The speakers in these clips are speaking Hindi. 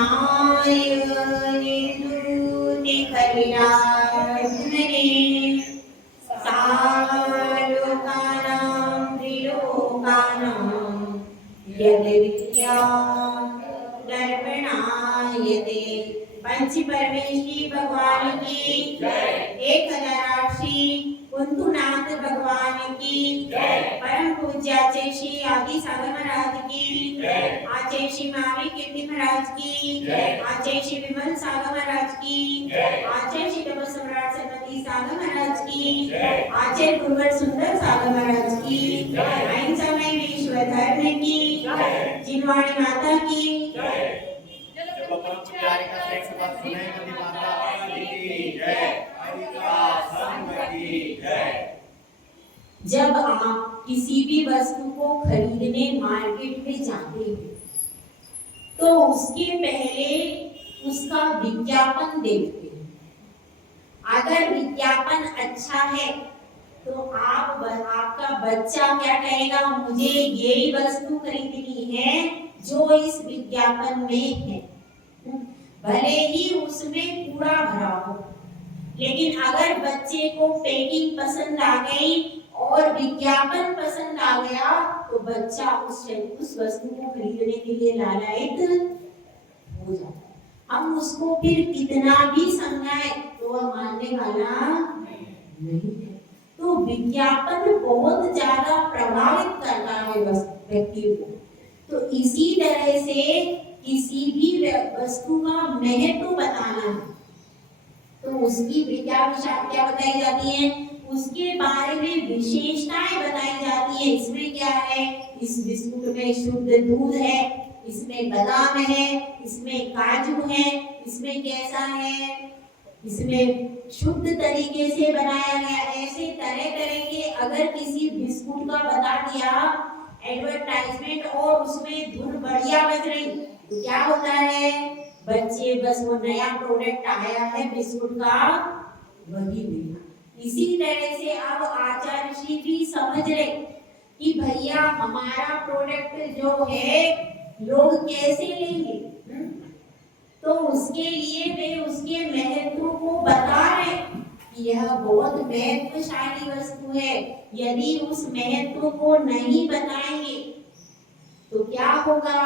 निर्गुणाय निर्दूतिकलिलात्मने सालोकानां त्रिलोकानां यद्विद्या दर्पणायते। पंच परमेश्वरी भगवान की एक हजाराक्षी कुंतुनाथ भगवान की परम पूज्य आचार्य श्री आदि सागर महाराज की, आचार्य श्री महावीर कीर्ति महाराज की, आचार्य श्री विमल सागर महाराज की, आचार्य श्री डबल सम्राट सरस्वती सागर महाराज की, आचार्य गुरुवर सुंदर सागर महाराज की, अहिंसामय विश्व धर्म की, जिनवाणी माता की। जब आप किसी भी वस्तु को खरीदने मार्केट में जाते हैं तो उसके पहले उसका विज्ञापन देखते हैं। अगर विज्ञापन अच्छा है तो आपका बच्चा क्या कहेगा, मुझे यही वस्तु खरीदनी है जो इस विज्ञापन में है, भले ही उसमें कूड़ा भरा हो। लेकिन अगर बच्चे को पैकिंग पसंद आ गई और विज्ञापन पसंद आ गया तो बच्चा उस वस्तु को खरीदने के लिए लालायित हो जाता है। हम उसको फिर कितना भी समझाएं तो वह मानने वाला नहीं है। तो विज्ञापन बहुत ज्यादा प्रभावित करता है व्यक्ति को। तो इसी तरह से किसी भी वस्तु का महत्व बताना है तो उसकी क्या बताई जाती है, उसके बारे में विशेषताएं बताई जाती है। इसमें क्या है, इस बिस्कुट में शुद्ध दूध है, इसमें बादाम है, इसमें काजू है, इसमें कैसा है, इसमें शुद्ध तरीके से बनाया गया। ऐसे तरह तरह के अगर किसी बिस्कुट का बता दिया एडवर्टाइजमेंट और उसमें धुन बढ़िया बज रही तो क्या होता है, बच्चे बस वो नया प्रोडक्ट आया है बिस्कुट का वही लेना। इसी तरह से अब आचार्य श्री भी समझ रहे कि भैया हमारा प्रोडक्ट जो है लोग कैसे लेंगे, तो उसके लिए वे उसके महत्व को बता रहे कि यह बहुत महत्वशाली वस्तु है। यदि उस महत्व को नहीं बताएंगे तो क्या होगा,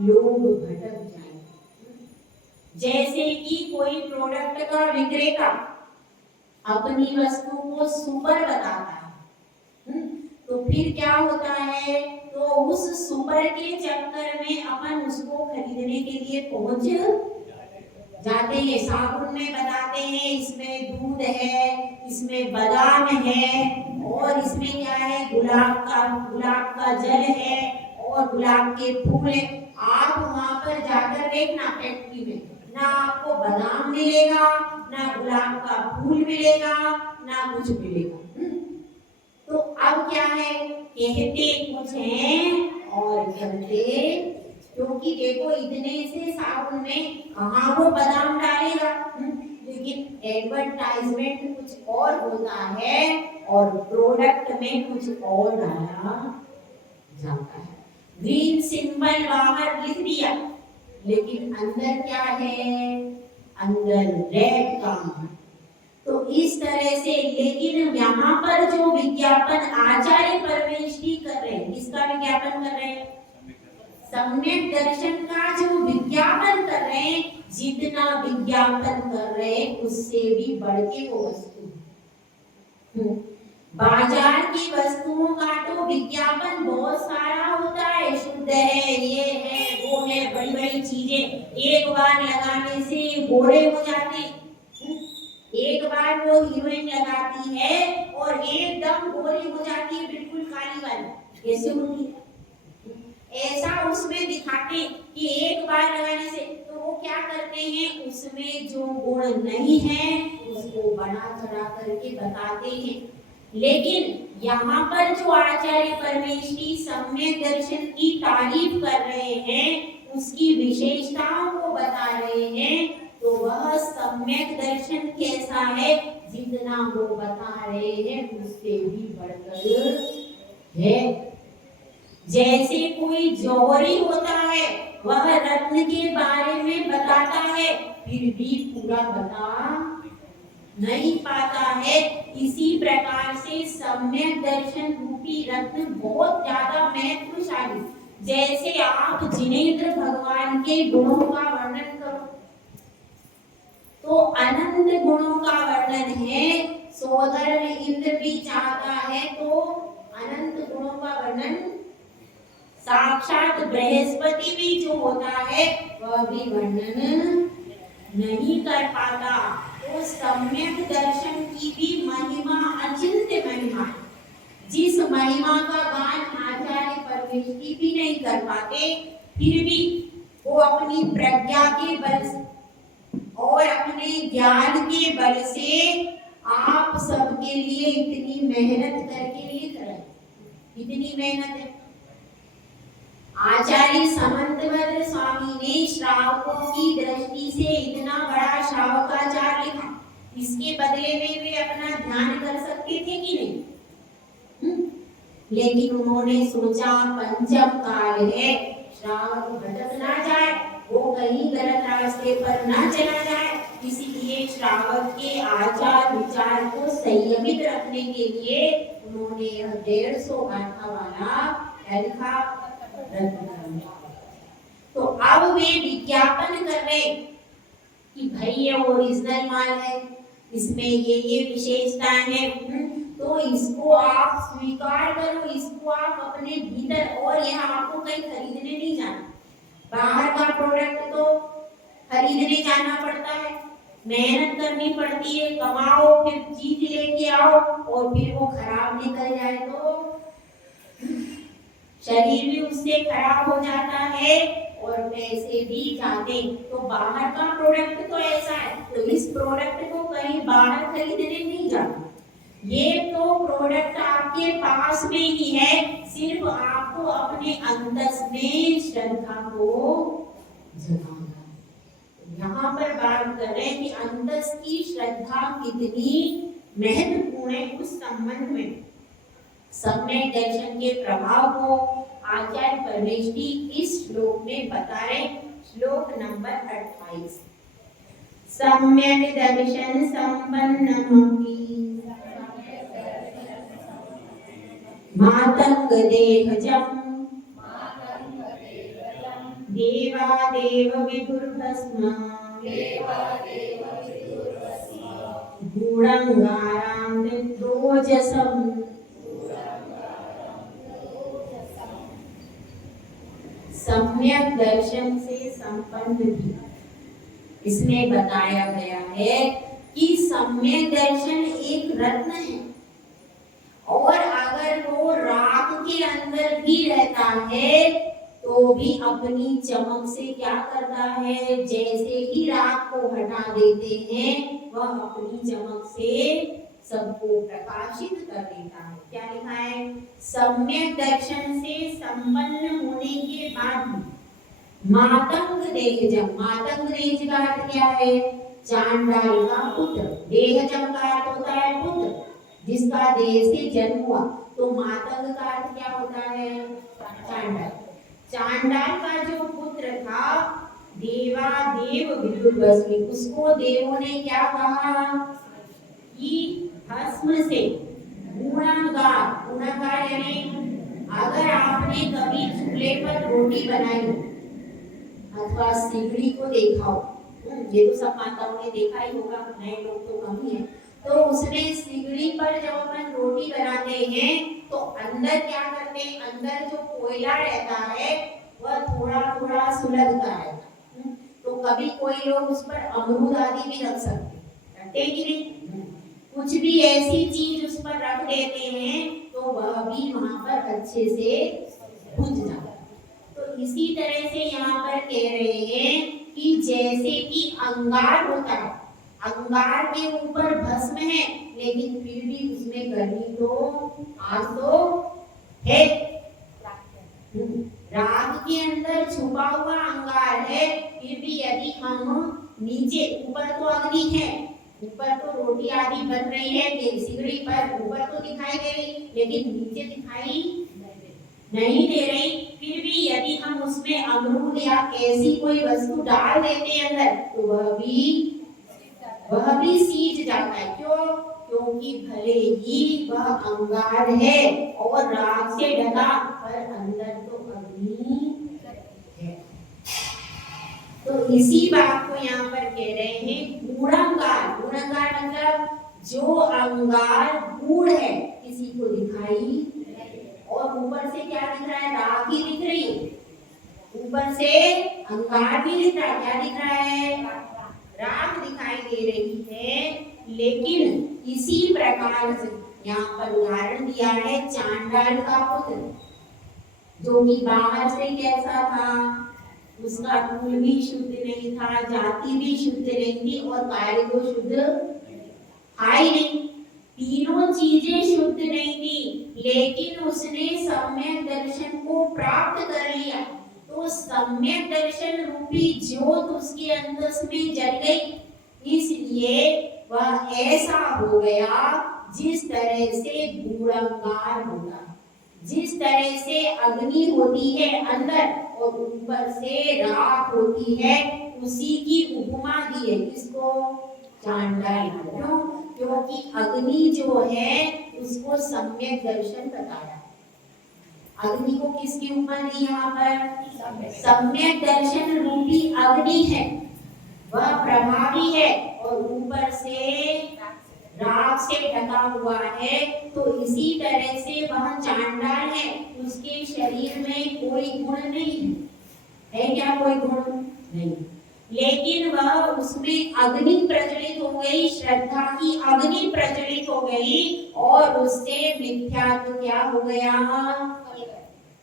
लोग भटक जाएंगे। जैसे कि कोई प्रोडक्ट का विक्रेता अपनी वस्तु को सुपर बताता है, तो फिर क्या होता है, तो उस सुपर के चक्कर में अपन उसको खरीदने के लिए पहुंच जाते हैं। साबुन में बताते हैं इसमें दूध है, इसमें बादाम है और इसमें क्या है, गुलाब का जल है और गुलाब के फूल है। आप वहां पर जाकर देखना फैक्ट्री में ना आपको बादाम मिलेगा, ना गुलाब का फूल मिलेगा, ना कुछ मिलेगा। तो अब क्या है, कहते कुछ हैं और करते, क्योंकि देखो इतने से साबुन में कहाँ वो बादाम डालेगा, लेकिन एडवर्टाइजमेंट कुछ और होता है और प्रोडक्ट में कुछ और डाला जाता है। ग्रीन सिंबल बाहर लिख दिया लेकिन अंदर क्या है, अंदर रेड काम है। तो इस तरह से, लेकिन यहाँ पर जो विज्ञापन आचार्य परमेश्वरी कर रहे हैं, किसका विज्ञापन कर रहे हैं, सम्यक दर्शन का जो विज्ञापन कर रहे हैं। जितना विज्ञापन कर रहे हैं उससे भी बढ़ के वो वस्तु, बाजार की वस्तुओं का तो विज्ञापन बहुत सारा होता है, शुद्ध है, ये है, वो है, बड़ी बड़ी चीजें एक बार लगाने से गोरे हो जाते। एक बार वो हीरोइन लगाती है और एकदम गोरी हो जाती है, बिल्कुल काली वाली, कैसे होती है, ऐसा उसमें दिखाते कि एक बार लगाने से। तो वो क्या करते हैं, उसमें जो गुण नहीं है उसको बना चढ़ा करके बताते हैं। लेकिन यहाँ पर जो आचार्य परमेश्वरी सम्यक दर्शन की तारीफ कर रहे हैं, उसकी विशेषताओं को बता रहे हैं, तो वह सम्यक दर्शन कैसा है, जितना वो बता रहे हैं उससे भी बढ़कर है। जैसे कोई जौहरी होता है वह रत्न के बारे में बताता है, फिर भी पूरा बता नहीं पाता है। इसी प्रकार से सम्यक दर्शन रूपी रत्न बहुत ज्यादा महत्वशाली। जैसे आप जिनेंद्र भगवान के गुणों का वर्णन करो तो अनंत गुणों का वर्णन है। सोदर में इंद्र भी चाहता है तो अनंत गुणों का वर्णन साक्षात बृहस्पति भी जो होता है वह भी वर्णन नहीं कर पाता। तो सम्यक दर्शन की भी महिमा अचिंत्य महिमा है। जिस महिमा का गान आचार्य परमेष्ठी भी नहीं कर पाते, फिर भी वो अपनी प्रज्ञा के बल और अपने ज्ञान के बल से आप सबके लिए इतनी मेहनत करके लिख रहे हैं। इतनी मेहनत है। आचार्य समंतभद्र स्वामी ने श्रावकों की दृष्टि से इतना बड़ा श्रावकाचार लिखा, इसके बदले में वे अपना ध्यान कर सकते थे कि नहीं? लेकिन उन्होंने सोचा पंचम काल है, श्रावक भटक ना जाए, वो कहीं गलत रास्ते पर ना चला जाए, इसीलिए श्रावक के आचार विचार को संयमित रखने के लिए उन्होंने 150 गाथा वाला लिखा। तो अब वे विज्ञापन कर रहे कि भाई ये ओरिजिनल माल है, इसमें ये विशेषताएं हैं, तो इसको आप स्वीकार करो, इसको आप अपने भीतर, और यह आपको कहीं खरीदने नहीं जाना। बाहर का प्रोडक्ट तो खरीदने जाना पड़ता है, मेहनत करनी पड़ती है, कमाओ, फिर चीज लेके आओ और फिर वो खराब निकल जाए तो शरीर भी उससे खराब हो जाता है और पैसे भी जाते। तो बाहर का प्रोडक्ट तो ऐसा है, तो इस प्रोडक्ट को कहीं बाहर खरीदने नहीं जाना। ये तो प्रोडक्ट आपके पास में ही है, सिर्फ आपको अपने अंतस में श्रद्धा को जगाना। यहाँ पर बात कर रहे हैं कि अंतस की श्रद्धा कितनी महत्वपूर्ण है। उस संबंध में सम्यक दर्शन के प्रभाव को आचार्य परमेष्ठी इस श्लोक में बता रहे। श्लोक नंबर 28। सम्यक दर्शन संपन्नमपि मातंग देहजम् देवादेव विदुर्भस्म गूढांगारां निद्रोजसम्। सम्यक दर्शन से संपन्न भी इसमें बताया गया है कि सम्यक दर्शन एक रत्न है, और अगर वो राख के अंदर भी रहता है तो भी अपनी चमक से क्या करता है, जैसे ही राख को हटा देते हैं वह अपनी चमक से सबको प्रकाशित कर देता है। क्या लिखा है? सम्यक दर्शन से संपन्न होने के बाद मातंग देहजम, मातंग देह का अर्थ क्या है? चांडाल का पुत्र। देहजम का अर्थ होता है पुत्र, जिसका देह से जन्म हुआ। तो मातंग का अर्थ क्या होता है? चांडाल। चांडाल का जो पुत्र था देवादेव विदुर्भस्मी, उसको देवों ने क्या कहा कि भस्म से गुणागार, गुणागार यानी अगर आपने कभी चूल्हे पर रोटी बनाई अथवा सिगड़ी को देखा हो, ये तो सब माताओं ने देखा ही होगा, नए लोग तो कम ही है। तो उसमें सिगड़ी पर जब अपन रोटी बनाते हैं तो अंदर क्या करते हैं, अंदर जो कोयला रहता है वह थोड़ा थोड़ा सुलगता है। तो कभी कोई लोग उस पर अमरूद आदि भी रख सकते हैं कि नहीं, कुछ भी ऐसी चीज उस पर रख देते हैं तो वह भी वहां पर अच्छे से भुन जाता है। तो इसी तरह से यहाँ पर कह रहे हैं कि जैसे कि अंगार होता है, अंगार के ऊपर भस्म है लेकिन फिर भी उसमें गर्मी तो आग तो है, राख के अंदर छुपा हुआ अंगार है, फिर भी यदि हम नीचे, ऊपर तो अग्नि है, ऊपर तो रोटी आदि बन रही है सिगड़ी पर, ऊपर तो दिखाई दे रही लेकिन नीचे दिखाई नहीं दे रही, फिर भी यदि हम उसमें अमरूद या ऐसी कोई वस्तु डाल देते हैं अंदर तो वह भी सीज जाता है। क्यों? क्योंकि भले ही वह अंगार है और राख से ढका, पर अंदर तो अग्नि है। तो इसी बात को यहाँ पर कह रहे हैं गूढ़ांगार। गूढ़ांगार मतलब जो अंगार गूढ़ है, किसी को दिखाई, और ऊपर से क्या दिख रहा है? राख ही दिख रही है। ऊपर से अंगार भी दिख रहा है, क्या दिख रहा है? राख दिखाई दे रही है। लेकिन इसी प्रकार से यहाँ पर उदाहरण दिया है चांडाल का पुत्र, जो कि बाहर से कैसा था? उसका कुल भी शुद्ध नहीं था, जाति भी शुद्ध नहीं थी, और कार्य को शुद्ध था ही नहीं। तीनों चीजें शुद्ध नहीं थी, लेकिन उसने सम्यक दर्शन को प्राप्त कर लिया। तो सम्यक दर्शन रूपी ज्योत उसके अंदर में जल गई, इसलिए वह ऐसा हो गया जिस तरह से गूढ़ांगार होता, जिस तरह से अग्नि होती है अंदर और ऊपर से राख होती है, उसी की उपमा दी है। किसको? चांडाल को। क्यों? क्योंकि अग्नि जो है उसको सम्यक दर्शन बताया। अग्नि को किसकी उपमा दी यहाँ पर? सम्यक दर्शन रूपी अग्नि है, वह प्रभावी है और ऊपर से राख से ढका हुआ है। तो इसी तरह से वह चांडाल है, उसके शरीर में कोई गुण नहीं है क्या? कोई गुण नहीं, लेकिन वह उसमें अग्नि प्रज्वलित हो गई, श्रद्धा की अग्नि प्रज्वलित हो गई, और उससे मिथ्यात्व क्या हो गया?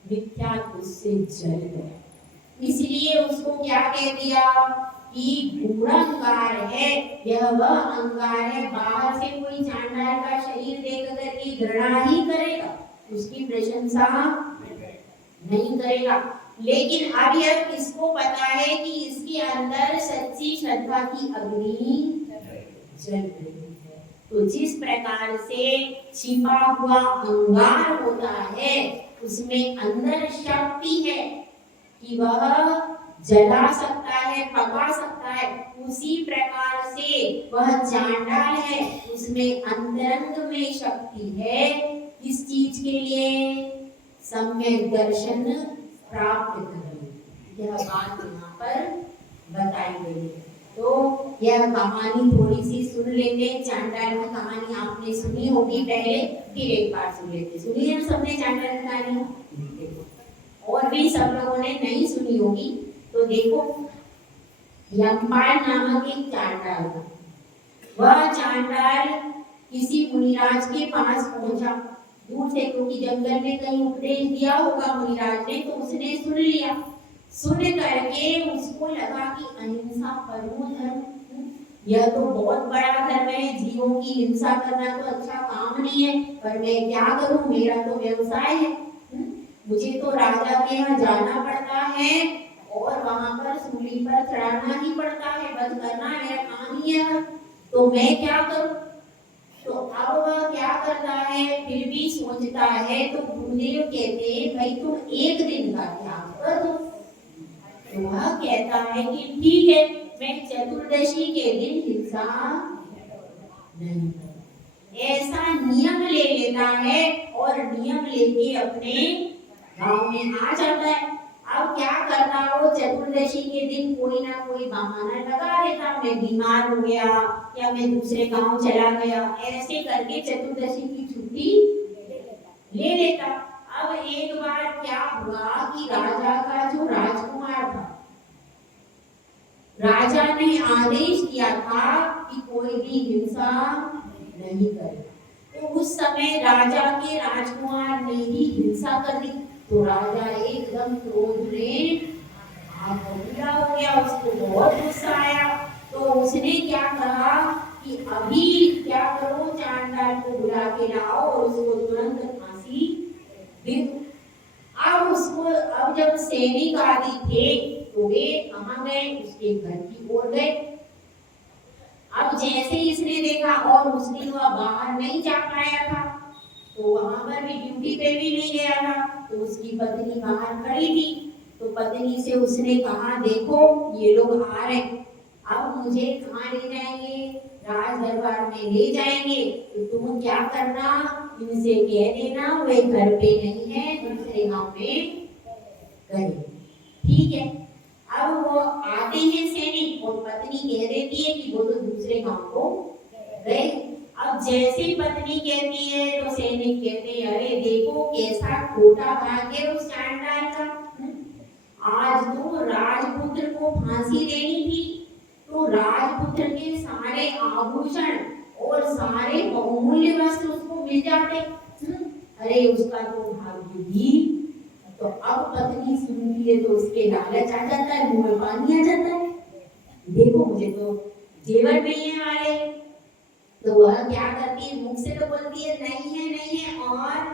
मिथ्यात्व उससे जल गया। इसलिए उसको क्या कह दिया कि गूढ़ांगार है। यह वह अंगार है, बाहर से कोई चांडाल का शरीर देख करके घृणा ही करेगा, उसकी प्रशंसा नहीं करेगा। लेकिन अब यह किसको पता है कि इसके अंदर सच्ची श्रद्धा की अग्नि जल रही है। तो जिस प्रकार से छिपा हुआ अंगार होता है, उसमें अंदर शक्ति है कि वह जला सकता है, पका सकता है, उसी प्रकार से वह चांडाल है, उसमें अंतरंग में शक्ति है। किस चीज के लिए? सम्यक दर्शन प्राप्त करने। यह बात यहाँ पर बताई गई है। तो यह कहानी थोड़ी सी सुन लेते। चांडाल की कहानी आपने सुनी होगी पहले, फिर एक बार सुन लेते। सुनी है सबने चांडाल की कहानी? और भी सब लोगों ने नहीं सुनी होगी। तो देखो, यमपाल नामक एक चांडाल था। वह चांडाल किसी मुनिराज के पास पहुंचा दूर से, क्योंकि जंगल में कहीं उपदेश दिया होगा मुनिराज ने, तो उसने सुन लिया। सुन करके उसको लगा कि अहिंसा परमो धर्म, यह तो बहुत बड़ा धर्म है, जीवों की हिंसा करना तो अच्छा काम नहीं है, पर मैं क्या करूं, मेरा तो व्यवसाय है, मुझे तो राजा के यहाँ जाना पड़ता है और वहां पर सूली पर चढ़ाना ही पड़ता है, वध करना मेरा काम ही है, तो मैं क्या करूं। तो अब वह क्या करता है, फिर भी सोचता है। तो गुरुदेव कहते हैं भाई तुम एक दिन का त्याग कर दो। तो वह कहता है कि ठीक है, मैं चतुर्दशी के दिन हिंसा नहीं करूं। ऐसा नियम ले लेता है और नियम लेके अपने गांव में आ जाता है। अब क्या करता हो, चतुर्दशी के दिन कोई ना कोई बहाना लगा देता, मैं बीमार हो गया या मैं दूसरे गांव चला गया, ऐसे करके चतुर्दशी की छुट्टी ले लेता। अब एक बार क्या हुआ कि राजा का जो राजकुमार था, राजा ने आदेश दिया था कि कोई भी हिंसा नहीं करे। तो उस समय राजा के राजकुमार ने ही हिंसा कर दी। तो राजा एकदम क्रोध में आगोला हो गया, उसको बहुत गुस्सा आया। तो उसने क्या कहा कि अभी क्या करो, चांडाल को बुला के लाओ और उसको तुरंत फांसी दे दो। अब जब सैनिक आदि थे तो वे कहाँ गए, उसके घर की ओर गए। अब जैसे इसने देखा, और उस दिन वह बाहर नहीं जा पाया था, तो वहां पर भी ड्यूटी पे भी नहीं गया था, तो उसकी पत्नी बाहर खड़ी थी। तो तो पत्नी से उसने कहा, देखो ये लोग आ रहे, अब मुझे कहाँ ले जाएंगे, राज दरबार में ले जाएंगे, तो तुम क्या करना, इनसे कह देना वे घर पे नहीं है, दूसरे गांव में गए। ठीक है। अब वो आते हैं सैनिक और पत्नी कह देती है कि वो तो दूसरे गांव को गए। अब जैसे पत्नी कहती है तो सैनिक कहते हैं, अरे देखो कैसा खोटा भाग्य उस चांडाल का, आज तो राजपुत्र को फांसी देनी थी, तो राजपुत्र के सारे आभूषण और सारे बहुमूल्य वस्त्र उसको मिल जाते। अरे उसका तो भाग्य भी। तो अब पत्नी सुनती है तो उसके लालच आ जाता है, मुंह में पानी आ जाता है, देखो मुझे तो जेवर मिलने वाले। तो वह क्या करती है, मुख से तो बोलती है नहीं है और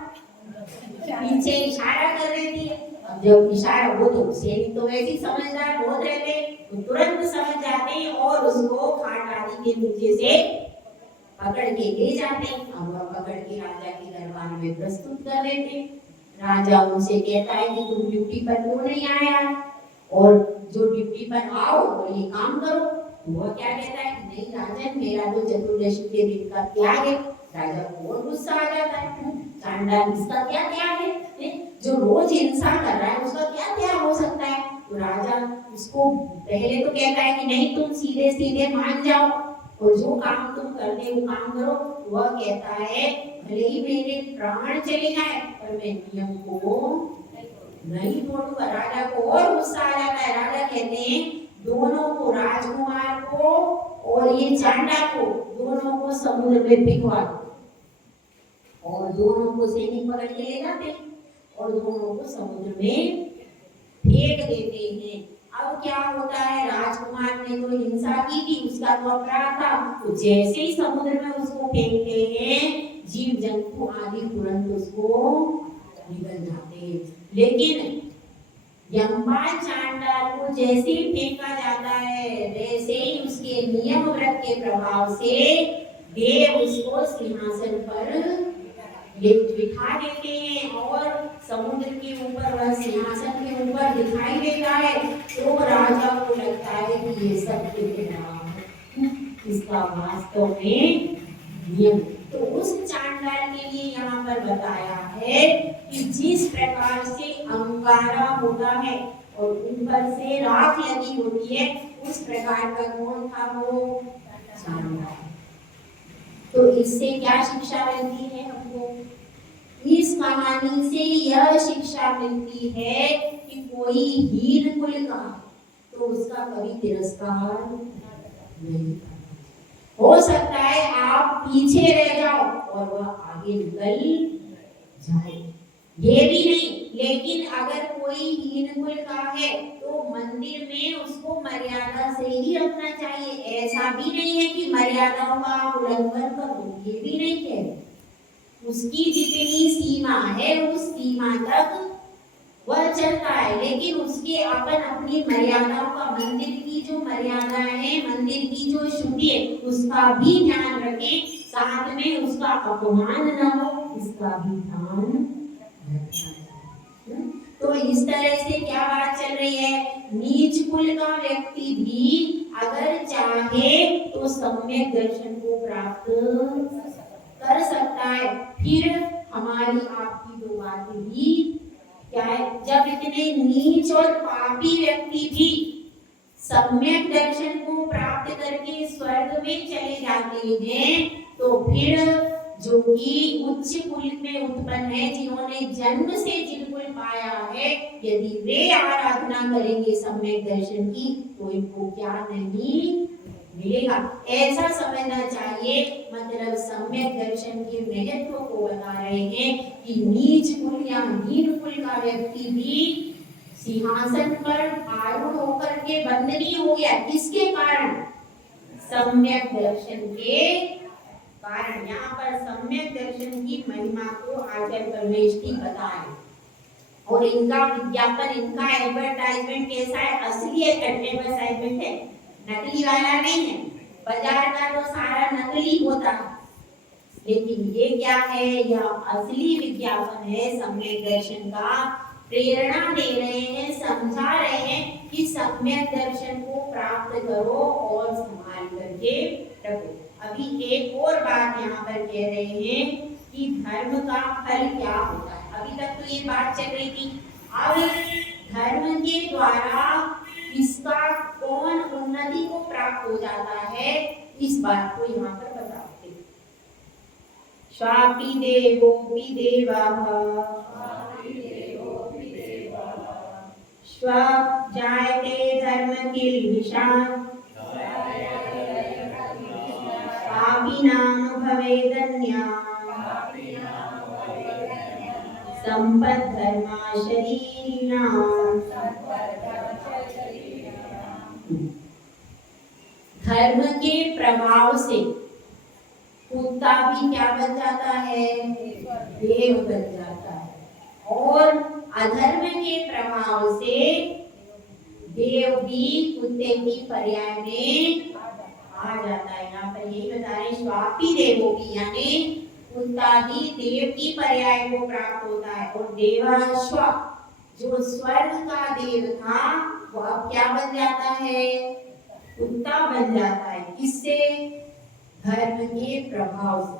पीछे इशारा कर देती है। अब जब इशारा हो तो सैनिक तो वैसे ही समझदार बहुत रहते, तो तुरंत समझ जाते हैं और उसको खाट आदि के नीचे से पकड़ के ले जाते। अब वह पकड़ के राजा के दरबार में प्रस्तुत कर देते। राजा उनसे कहता है कि तुम ड्यूटी पर क्यों नहीं आया, और जो ड्यूटी पर आओ वो ये काम करो। वह क्या कहता है कि नहीं राजन, मेरा तो चतुर्दशी के दिन का त्याग है। राजा को और गुस्सा आ जाता है, चांडाल इसका क्या त्याग है, जो रोज हिंसा कर रहा है उसका क्या त्याग हो सकता है। तो राजा उसको पहले तो कहता है कि नहीं तुम सीधे सीधे मान जाओ और जो काम तुम करते हो काम करो। वह कहता है भले ही मेरे प्राण चले जाए पर मैं नियम को नहीं तोड़ूंगा। राजा को और गुस्सा आ जाता है। राजा कहते हैं दोनों को, राजकुमार को और ये चांडा को, दोनों को समुद्र में भिगवा दो। और दोनों को सैनिक पकड़ के ले जाते और दोनों को समुद्र में फेंक देते हैं। अब क्या होता है, राजकुमार ने तो हिंसा की थी, उसका तो अपराध था, तो जैसे ही समुद्र में उसको फेंकते हैं जीव जंतु आदि तुरंत उसको निकल जाते हैं। लेकिन यमपाल चांडाल को जैसे ही फेंका जाता है वैसे ही उसके नियम व्रत के प्रभाव से देव उसको सिंहासन पर बिठा देते हैं और समुद्र के ऊपर वह सिंहासन के ऊपर दिखाई देता है। तो राजा को लगता है कि ये सब इसका वास्तव में नियम। तो उस चांडाल के लिए यहाँ पर बताया है कि जिस प्रकार से अंगारा होता है और ऊपर से राख लगी होती है, उस प्रकार का कौन था वो चांडाल। तो इससे क्या शिक्षा मिलती है हमको, इस कहानी से यह शिक्षा मिलती है कि कोई हीन कुल का तो उसका कभी तिरस्कार नहीं। हो सकता है आप पीछे रह जाओ और वह आगे निकल जाए, ये भी नहीं। लेकिन अगर कोई हीन कुल का है तो मंदिर में उसको मर्यादा से ही रखना चाहिए। ऐसा भी नहीं है कि मर्यादाओं का उल्लंघन करो, ये भी नहीं है। उसकी जितनी सीमा है उस सीमा तक वह चलता है, लेकिन उसके अपन अपनी मर्यादाओं का, मंदिर की जो मर्यादा है, मंदिर की जो शुद्धि है, उसका भी ध्यान रखें, साथ में उसका अपमान न हो, इसका भी ध्यान रखना। तो इस तरह से क्या बात चल रही है, नीच कुल का व्यक्ति भी अगर चाहे तो सम्यक दर्शन को प्राप्त कर सकता है। फिर हमारी आपकी दो बातें भी क्या है, जब इतने नीच और पापी व्यक्ति भी सम्यक दर्शन को प्राप्त करके स्वर्ग में चले जाते हैं, तो फिर जो कि उच्च कुल में उत्पन्न है, जिन्होंने जन्म से जिनको पाया है, यदि वे आराधना करेंगे सम्यक दर्शन की तो इनको क्या नहीं मिलेगा। ऐसा समझना चाहिए। मतलब सम्यक दर्शन के महत्व को बता रहे हैं कि नीच कुल या हीन कुल का व्यक्ति भी सिंहासन पर आरूढ़ होकर के बंदनीय हो गया। किसके कारण, सम्यक दर्शन के कारण। यहाँ पर सम्यक दर्शन की महिमा को आचार्य परमेश की बताए और इनका विज्ञापन, इनका एडवर्टाइजमेंट कैसा है, असली एडवर्टाइजमेंट है, नकली वाला नहीं है। बाजार का तो सारा नकली होता है, लेकिन ये क्या है, यह असली विज्ञापन है सम्यक दर्शन का। प्रेरणा दे रहे हैं, समझा रहे हैं कि सम्यक दर्शन को प्राप्त करो और संभाल करके रखो। अभी एक और बात यहाँ पर कह रहे हैं कि धर्म का फल क्या होता है। अभी तक तो ये बात चल रही थी, अब धर्म के द्वारा इसका कौन उन्नति को प्राप्त हो जाता है, इस बात को यहाँ पर बताते हैं। स्वापि देवोऽपि देवाः स्वजायते धर्म किल्बिषाम् पापिनां भवेदन्यः सम्पद्धर्मा शरीरिणाम्। धर्म के प्रभाव से कुत्ता भी क्या बन जाता है, देव बन जाता है, और अधर्म के प्रभाव से देव भी कुत्ते की पर्याय में आ जाता है। यहाँ पर यही बता रहे, स्वापि देवो की, यानी कुत्ता भी देव की पर्याय को प्राप्त होता है। और देवाश्व, जो स्वर्ग का देव था, वो अब क्या बन जाता है, कुत्ता बन जाता है। किससे, धर्म के प्रभाव से।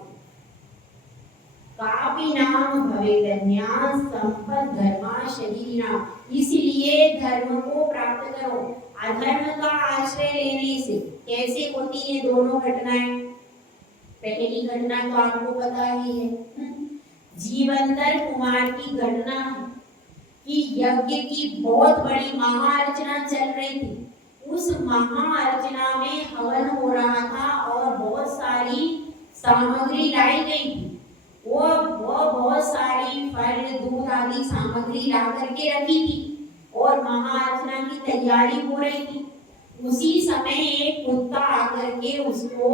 पापिनां भवेदन्यः सम्पद्धर्मा शरीरिणाम्, इसलिए धर्म को प्राप्त करो। अधर्म का आश्रय लेने से कैसे होती है दोनों घटनाएं। पहली घटना तो आपको पता ही है, जीवंतर कुमार की घटना है कि यज्ञ की बहुत बड़ी महाअर्चना चल रही थी। उस महाअर्चना में हवन हो रहा था और बहुत सारी सामग्री लाई गई थी। वो बहुत सारी फल, दूध आदि सामग्री ला करके रखी थी और महाअर्चना की तैयारी हो रही थी। उसी समय एक कुत्ता आकर के उसको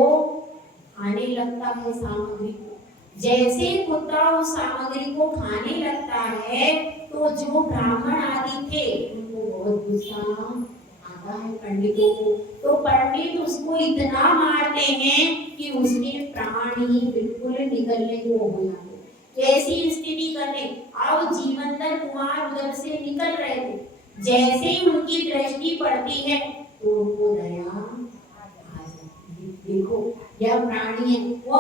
खाने लगता है सामग्री को। जैसे कुत्ता उस सामग्री को खाने लगता है तो जो ब्राह्मण आदि थे उनको बहुत गुस्सा आता है, पंडितों को। तो पंडित उसको इतना मारते हैं कि उसके प्राण ही बिल्कुल निकलने को हो जाते। कैसी स्थिति करने, अब जीवंतर कुमार उधर से निकल रहे थे, जैसे ही उनकी दृष्टि पड़ती है तो उनको दया आ जाती है। देखो यह प्राणी है, वो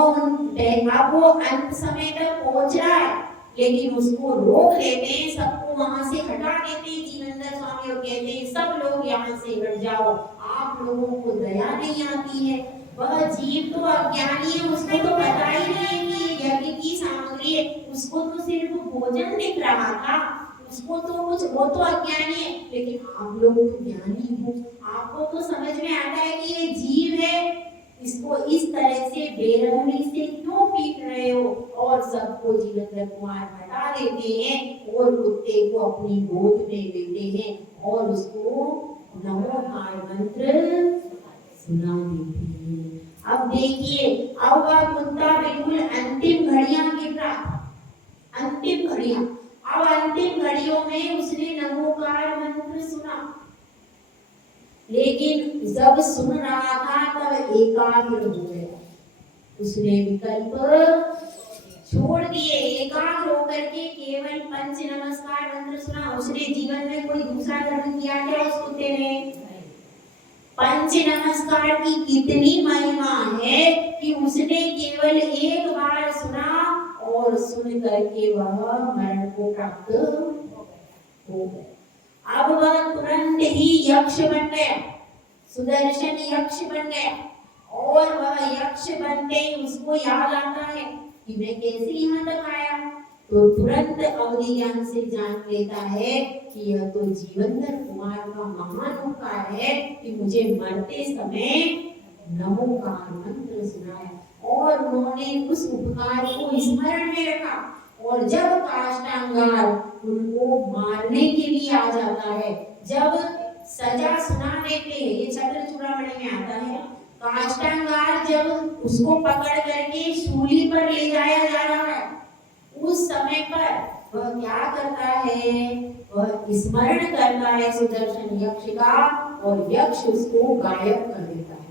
अंत समय तक पहुंच रहा है, लेकिन उसको रोक लेते हैं, सबको वहां से हटा देते हैं जीवंतर स्वामी और कहते हैं सब लोग यहाँ से हट जाओ, आप लोगों को दया नहीं आती है। वह जीव तो अज्ञानी है, उसको तो पता ही नहीं है कि ये यज्ञ की सामग्री है, उसको तो सिर्फ भोजन दिख रहा था, उसको तो कुछ, वो तो अज्ञानी है। लेकिन आप लोग तो ज्ञानी हो, आपको तो समझ में आता है कि ये जीव है, इसको इस तरह से बेरहमी से क्यों पीट रहे हो। और सबको जीवंतर कुमार हटा देते हैं और कुत्ते को अपनी गोद में लेते हैं और उसको नमोकार मंत्र सुना देते हैं। अब देखिए, अब वह कुत्ता बिल्कुल अंतिम घड़ियां गिर रहा था, अंतिम घड़ियां। अब अंतिम घड़ियों में उसने नमोकार मंत्र सुना, लेकिन जब सुन रहा था तब एकाग्र हो गया। उसने विकल्प छोड़ दिए, एकाग्र होकर के केवल पंच नमस्कार मंत्र सुना। उसने जीवन में कोई दूसरा धर्म किया क्या उस कुत्ते ने? पंच नमस्कार की कितनी महिमा है कि उसने केवल एक बार सुना और सुन करके वह मरण को प्राप्त हो गया। अब वह तुरंत ही यक्ष बन गया, सुदर्शन यक्ष बन गया। और वह यक्ष बनते ही उसको याद आता है कि मैं कैसे यहाँ तक आया, तो तुरंत अवधि ज्ञान से जान लेता है कि यह तो जीवंतर कुमार का महान उपकार है कि मुझे मरते समय नमोकार मंत्र सुनाया। और उन्होंने उस उपकार को स्मरण में रखा। और जब काष्टांगार उनको मारने के लिए आ जाता है, जब सजा सुना देते हैं, ये चक्र चूड़ामणि में आता है, काष्टांगार जब उसको पकड़ करके शूली पर ले जाया जा रहा है, उस समय पर वह क्या करता है, वह स्मरण करता है सुदर्शन यक्ष का और यक्ष उसको गायब कर देता है।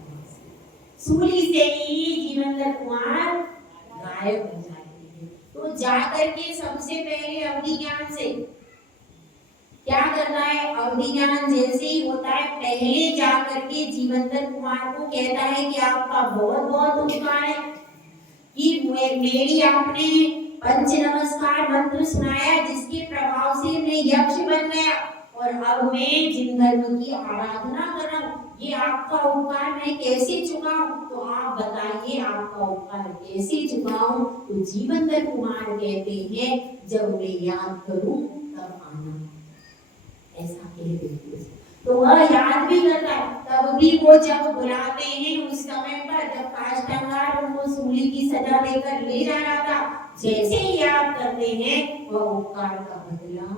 शूली से ही जीवंतर कुमार गायब हो जाते हैं। तो जाकर के सबसे पहले अवधि ज्ञान से क्या करता है, अवधि ज्ञान जैसे ही होता है पहले जाकर के जीवंतर कुमार को कहता है कि आपका बहुत बहुत उपकार है कि मेरी आपने पंच नमस्कार मंत्र सुनाया जिसके प्रभाव से मैं यक्ष बन गया और अब मैं जिन धर्म की आराधना कर रहा हूँ, ये आपका उपकार मैं कैसे चुकाऊं? तो आप बताइए आपका उपकार कैसे चुकाऊं? तो जीवंतर कुमार कहते हैं जब मैं याद करूं तब आना, ऐसा कहते। तो वह याद भी करता है, तब भी वो जब बुलाते हैं उस समय पर जब काष्ठांगार उनको सूली की सजा देकर ले जा रहा था, जैसे ही याद करते हैं वह उपकार का बदला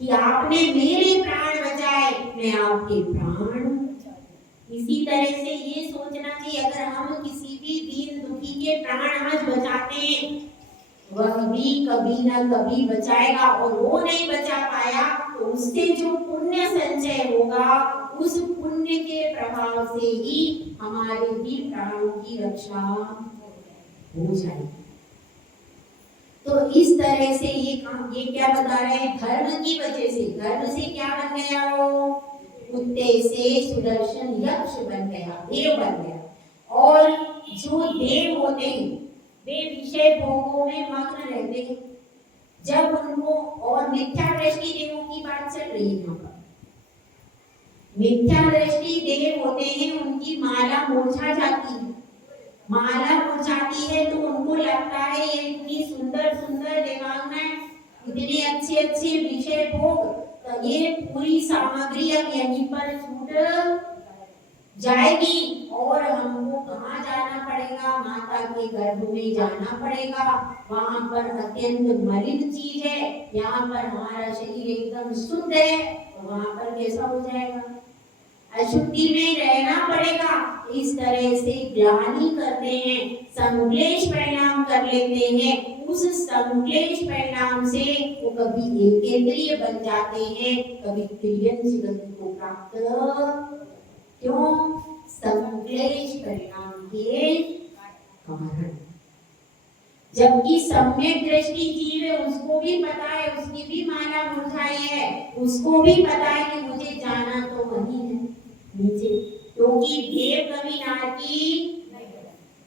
कि आपने मेरे प्राण बचाए, मैं आपके प्राण। इसी तरह से ये सोचना चाहिए अगर हम किसी भी दीन दुखी के प्राण आज बचाते हैं, वह भी कभी ना कभी बचाएगा और वो नहीं बचा पाया तो उससे जो पुण्य संचय होगा उस पुण्य के प्रभाव से ही हमारे भी प्राणों की रक्षा हो जाएगी। तो इस तरह से ये क्या बता रहे हैं, धर्म की वजह से, धर्म से क्या बन गया, वो कुत्ते से सुदर्शन यक्ष बन गया, देव बन गया। और जो देव होते हैं वे विषय भोगों में मग्न रहते हैं। जब उनको, और मिथ्या दृष्टि देवों की बात चल रही है, मिथ्या दृष्टि देव होते हैं, उनकी माला मुरझा जाती है, माला मुरझाती है तो उनको लगता है ये इतनी सुंदर सुंदर देवांगनाएं, इतने अच्छे अच्छे विषय भोग, तो ये पूरी सामग्री अब यहीं पर छूट जाएगी और हमको कहाँ जाना पड़ेगा, माता के गर्भ में जाना पड़ेगा। वहां पर अत्यंत मलिन चीज है, यहाँ पर हमारा शरीर एकदम शुद्ध है, तो वहां पर कैसा हो जाएगा, अशुद्धि में रहना पड़ेगा। इस तरह से ग्लानि करते हैं, संक्लेश परिणाम कर लेते हैं, उस संक्लेश परिणाम से वो कभी एकेंद्रिय बन जाते हैं, कभी त्रियंश गति को प्राप्त, क्यों, संक्लेश परिणाम के कारण। जबकि सम्यक दृष्टि जीव है, उसको भी पता है, उसकी भी माला मुरझाई है, उसको भी पता है कि मुझे जाना तो वही है नीचे, क्योंकि देव कभी नारकी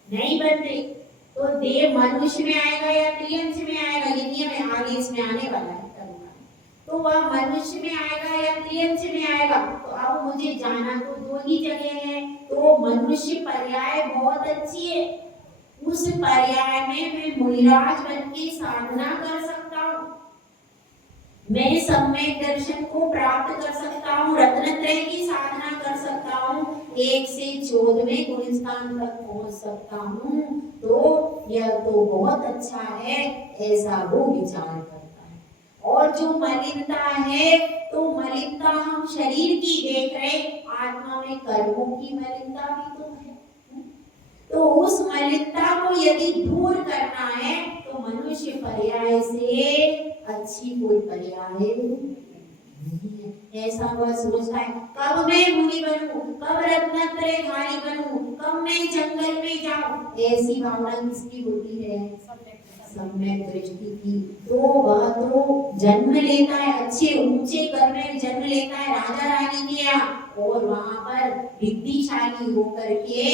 नहीं बनते। तो देव मनुष्य में आएगा या त्रियंश में आएगा, ये नियम आगे इसमें आने वाला है। तो वह मनुष्य में आएगा या त्रियंश में आएगा, तो अब मुझे जाना तो दो ही जगह है। तो मनुष्य पर्याय बहुत अच्छी है, उस पर्याय में मैं मुनिराज बन के साधना कर सकता हूँ, मैं सम्यक दर्शन को प्राप्त कर सकता हूँ, रत्नत्रय की साधना कर सकता हूँ, 1 से 14वें गुण स्थान तक पहुँच सकता हूँ। तो यह तो बहुत अच्छा है, ऐसा वो विचार करता है। और जो मलिनता है, तो मलिनता हम शरीर की देख रहे, आत्मा में कर्मों की मलिनता भी तो है। तो उस मलिनता को यदि दूर करना है तो मनुष्य पर्याय से अच्छी कोई पर्याय नहीं है। ऐसा वह सोचता है, कब मैं मुनि बनूं, कब रत्नत्रयधारी बनूं, कब मैं जंगल में जाऊं, ऐसी भावना किसकी होती है, सम्यक दृष्टि की। तो वह तो जन्म लेता है, अच्छे ऊंचे घर में जन्म लेता है राजा रानी के यहाँ, और वहां पर विद्याशाली होकर के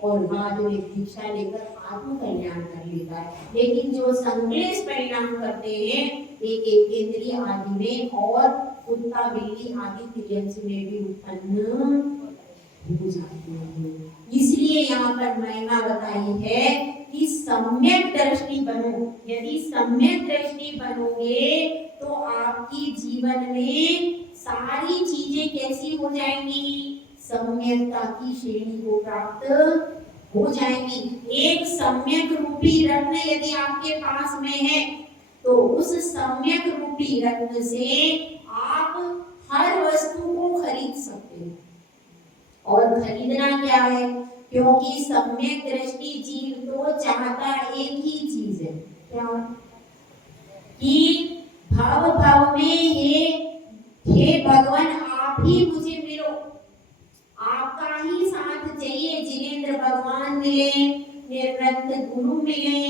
और वहां जो दीक्षा लेकर आत्म कल्याण कर लेता है। लेकिन जो संक्लेश परिणाम करते हैं, एक केंद्रीय आदि में और कुत्ता बिल्ली आदि त्रियंश में भी उत्पन्न हो जाते हैं। इसलिए यहाँ पर महिमा बताई है कि सम्यक दृष्टि बनो। यदि सम्यक दृष्टि बनोगे तो आपकी जीवन में सारी चीजें कैसी हो जाएंगी, सम्यकता की श्रेणी को प्राप्त हो जाएंगी। एक सम्यक रूपी रत्न यदि आपके पास में है तो उस सम्यक रूपी रत्न से आप हर वस्तु को खरीद सकते हैं। और खरीदना क्या है, क्योंकि सम्यक दृष्टि जीव तो चाहता एक ही चीज है, क्या, कि भाव भाव में हे भगवान आप ही मुझे मिलो, आपका ही साथ चाहिए। जिनेंद्र भगवान मिले, निर्रक्त गुरु मिले,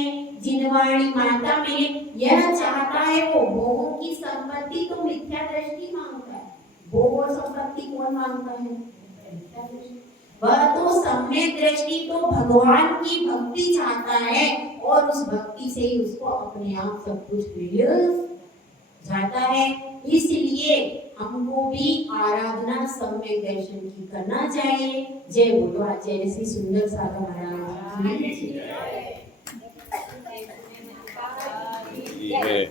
जिनवा भगवानी माता में यह चाहता है, वो भोगों की संपत्ति तो मिथ्या दृष्टि मांगता है। भोग और संपत्ति कौन मांगता है? मिथ्या दृष्टि। वह तो सम्यक दृष्टि तो भगवान की भक्ति चाहता है, और उस भक्ति से ही उसको अपने आप सब कुछ मिल जाता है। इसलिए हमको भी आराधना सम्यक दर्शन की करना चाहिए। जय बोलो आचार्य श्री सुंदर सागर महाराज की जय।